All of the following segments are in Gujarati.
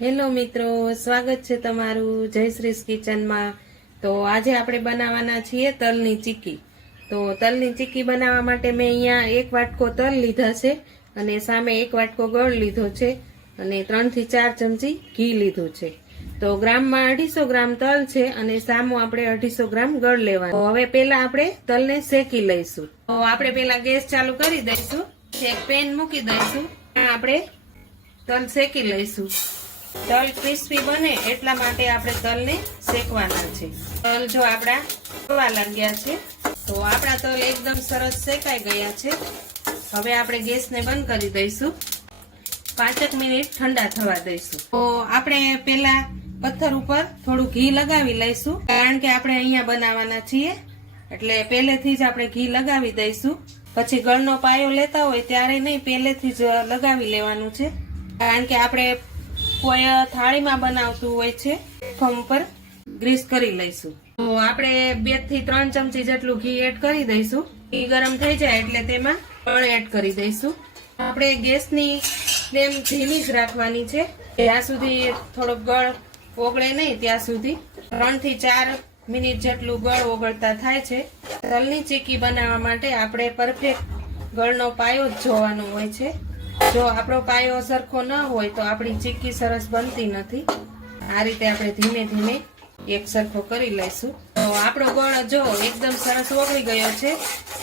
હેલો મિત્રો, સ્વાગત છે તમારું જયશ્રીસ કિચનમાં. તો આજે આપણે બનાવવાના છીએ તલની ચીક્કી તો તલની ચીક્કી બનાવવા માટે મેં અહીંયા એક વાટકો તલ લીધા છે અને સામે એક વાટકો ગળ લીધો છે અને ત્રણથી ચાર ચમચી ઘી લીધું છે. તો ગ્રામમાં અઢીસો ગ્રામ તલ છે અને સામો આપણે અઢીસો ગ્રામ ગળ લેવાનો. હવે પેલા આપણે તલને શેકી લઈશું. તો આપણે પેલા ગેસ ચાલુ કરી દઈશું. એક પેન મૂકી દઈશું. આપણે તલ શેકી લઈશું. તલ ક્રિસ્પી બને એટલા માટે આપણે તલને શેકવાના છે. તલ જો આપણા થવા લાગ્યા છે, તો આપણા તલ એકદમ સરસ શેકાઈ ગયા છે. હવે આપણે ગેસને બંધ કરી દઈશું. પાંચેક મિનિટ ઠંડા થવા દઈશું. તો આપણે પેલા પથ્થર ઉપર થોડું ઘી લગાવી લઈશું. કારણ કે આપણે અહીંયા બનાવવાના છીએ. એટલે પહેલેથી જ આપણે ઘી લગાવી દઈશું. પછી ગળનો પાયો લેતા હોય ત્યારે નહીં, પહેલેથી જ લગાવી લેવાનું છે. કારણ કે આપણે કોઈ થાળીમાં બનાવતું હોય છે, ફોર્મ ઉપર ગ્રીસ કરી લઈશું. તો આપણે બેથી ત્રણ ચમચી જેટલું ઘી એડ કરી દઈશું. ઘી ગરમ થઈ જાય એટલે તેમાં ગળ એડ કરી દઈશું. આપણે ગેસની ફ્લેમ ધીમી જ રાખવાની છે. ત્યાં સુધી થોડોક ગળ ઓગળે નહીં, ત્યાં સુધી ત્રણથી ચાર મિનિટ જેટલું ગળ ઓગળતા થાય છે. તલની ચીકી બનાવવા માટે આપણે પરફેક્ટ ગળનો પાયો જ જોવાનો હોય છે. જો આપણો પાયો સરખો ન હોય તો આપણી ચીક્કી સરસ બનતી નથી. આ રીતે આપણે ધીમે ધીમે એક સરખો કરી લઈશું. તો આપણો ગળ જો એકદમ સરસ ઓગળી ગયો છે,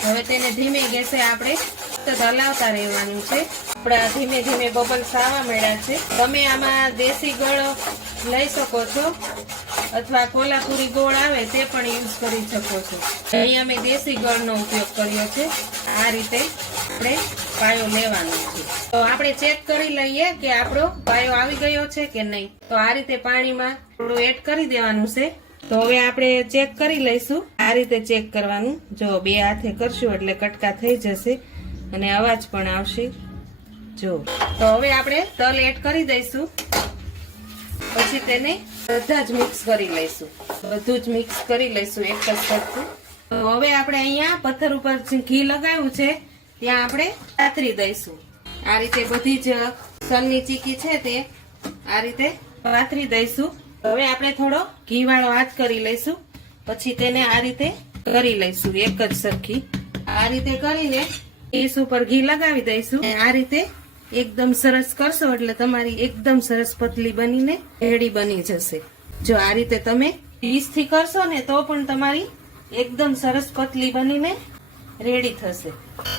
હવે તેને ધીમે ગેસે આપણે સતત હલાવતા રહેવાનું છે. આપણા ધીમે ધીમે બબલ્સ આવવા મળ્યા છે. તમે આમાં દેશી ગળ લઈ શકો છો, અથવા કોલ્હાપુરી ગોળ આવે તે પણ યુઝ કરી શકો છો. અહીંયા મેં દેશી ગળનો ઉપયોગ કર્યો છે. આ રીતે આપણે પાયો લેવાનો છે. તો આપણે ચેક કરી લઈએ કે આપણો પાયો આવી ગયો છે કે નહીં. તો આ રીતે પાણીમાં થોડું એડ કરી દેવાનું છે. તો હવે આપણે ચેક કરી લઈશું. આ રીતે ચેક કરવાનું. જો બે હાથે કરશું એટલે કટકા થઈ જશે અને અવાજ પણ આવશે. જો. તો હવે આપણે તલ એડ કરી દઈશું. પછી તેને બધા જ મિક્સ કરી લઈશું. બધું જ મિક્સ કરી લઈશું એક જ સરખું. હવે આપણે અહીંયા પથ્થર ઉપર ઘી લગાવ્યું છે ત્યાં આપણે પાથરી દઈશું. આ રીતે બધી જ સલની ચીકી છે તે આ રીતે પાથરી દઈશું. હવે આપણે થોડો ઘી વાળો હાથ કરી લઈશું. પછી તેને આ રીતે કરી લઈશું, એક જ સરખી. આ રીતે કરીને ડીશ ઉપર ઘી લગાવી દઈશું. આ રીતે એકદમ સરસ કરશો એટલે તમારી એકદમ સરસ પતલી બનીને રેડી બની જશે. જો આ રીતે તમે ડીશથી કરશો ને તો પણ તમારી એકદમ સરસ પતલી બનીને રેડી થશે.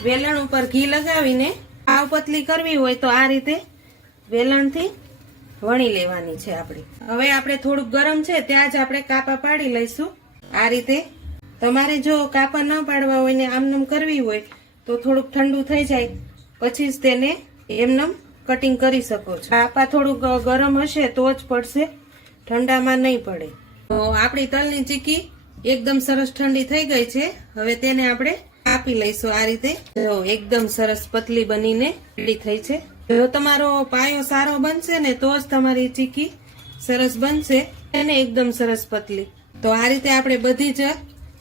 વેલણ ઉપર ઘી લગાવીને આવ પતલી કરવી હોય તો આ રીતે વેલણથી વણી લેવાની છે આપણી. હવે આપણે થોડુંક ગરમ છે ત્યાં જ આપણે કાપા પાડી લઈશું. આ રીતે તમારે જો કાપા ન પાડવા હોય ને આમનમ કરવી હોય તો થોડુંક ઠંડુ થઈ જાય, પછી જ તેને એમનમ કટિંગ કરી શકો છો. કાપા થોડુંક ગરમ હશે તો જ પડશે, ઠંડામાં નહીં પડે. તો આપણી તલની ચીકી એકદમ સરસ ઠંડી થઈ ગઈ છે. હવે તેને આપણે કાપી લઈશું આ રીતે. એકદમ સરસ પતલી બનીને રેડી થઈ છે. જો તમારો પાયો સારો બનશે ને તો જ તમારી ચીકી સરસ બનશે એને એકદમ સરસ પતલી. તો આ રીતે આપણે બધી જ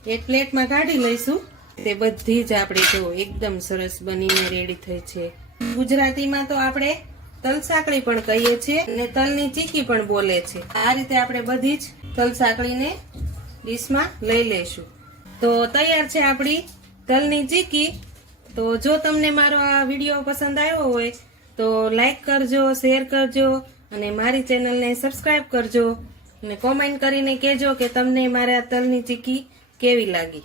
એક પ્લેટમાં કાઢી લઈશું. તે બધી જ આપણે જો એકદમ સરસ બનીને રેડી થઈ છે. ગુજરાતીમાં તો આપણે તલ પણ કહીએ છીએ અને તલની ચીકી પણ બોલે છે. આ રીતે આપણે બધી જ તલ સાંકળીને ડીશમાં લઈ લઈશું. તો તૈયાર છે આપણી તલની ચીકી. તો જો તમને મારો આ વીડિયો પસંદ આવ્યો હોય, તો લાઈક કરજો શેર કરજો, અને મારી ચેનલને સબસ્ક્રાઈબ કરજો. અને કોમેન્ટ કરીને કહેજો કે તમને મારા તલની ચીકી કેવી લાગી.